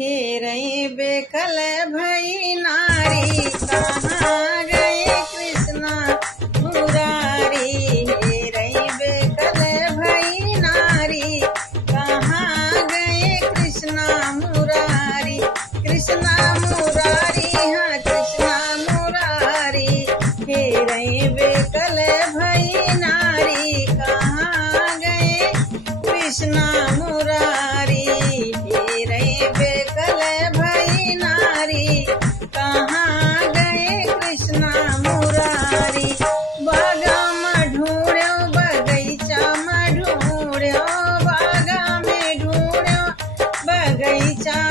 हेरई बेकल भई नारी, कहाँ गए कृष्णा मुरारी। हेरई बेकल भई नारी, कहाँ गए कृष्णा मुरारी। कृष्णा मुरारी, हाँ कृष्णा मुरारी। हेरई बेकल भई नारी, कहाँ गए कृष्णा मुरारी। हेरई बेकल भई नारी, कहाँ गए कृष्णा मुरारी। बागा में ढूंढ्यो, बगीचा में ढूंढ्यो, बागा में ढूंढ्यो, बगीचा